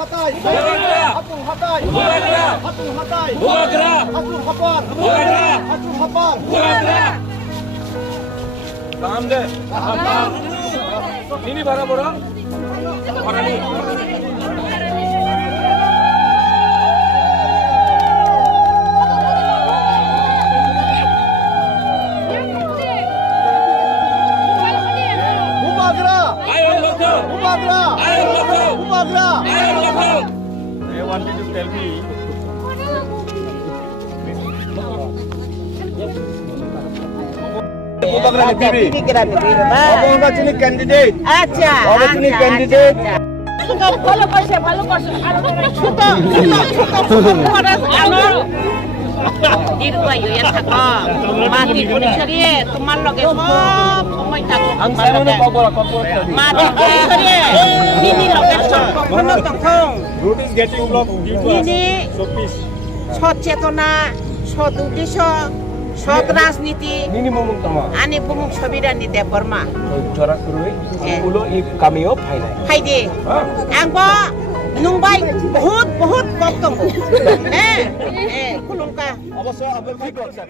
Hatay, Hatung Hatay, Hatung Hatay, Hatung Hapar, Hatung Hapar. Paham deh? Paham. Ini bara-bara. Orang ini. They wanted to tell me. Candidate. Acha. Candidate. Route is getting blocked due to us. So please. সচেতনা সৎ উদ্দেশ্য সৎ রাজনীতি Minimum utama. আনি বুমুং ছবিরা নিতে Varma Corak kurui. Ulo if cameo final. ফাইদে আংবা নুংবাই বহুত বহুত বক্তব্য হ্যাঁ খুলুনকা অবশ্য আপনি কি করছেন